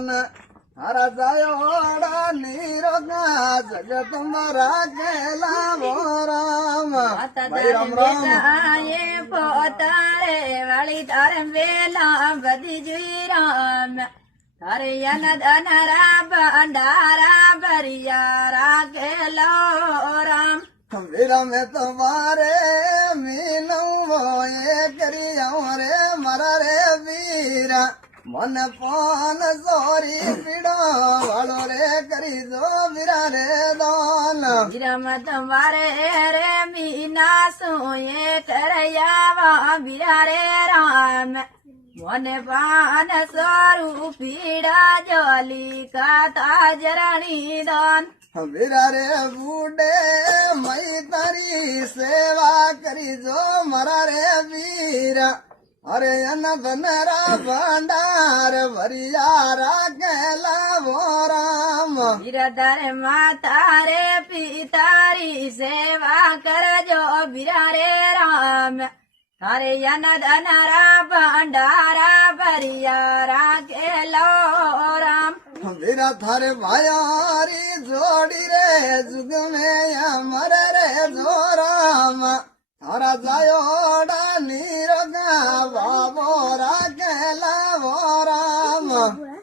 ધન તારા જાયોડા નીરોગા જગત રાખેલા વો રામ ભાઈ રામ રામ એ પોતારે વાળી તારે વેલા બધી જોઈ રામ તારે અનદનરા ભંડારા ભરિયા રાખેલો રામ વીરા મેં તમારે મીનવો એ કરી રે મારા રે વીરા મન પાન સોરી પીડો વાળો રે કરી દો વીરા રે દાન વિરમ તમારે રે મીના સોએ કરયાવા વીરા રે રામ મને પાન સોરું પીડા જોલી કાતા જરણી દાન વીરા રે બુડે મય તારી સેવા કરી જો મારા રે વીરા અરે અન બનરા ભંડાર ભરિયા રાખેલા વો રામ વીરધારે માતા રે પિતારી સેવા કરજો વીરા રે રામ તારે અનદનરા ભંડારા ભરિયા રાખેલો રામ વીરા થારે ભાયારી જોડી રે જુગ મેં અમર રે જો રામ તારા જાયોડા નીરોગા બાબો રાખેલા વો રામ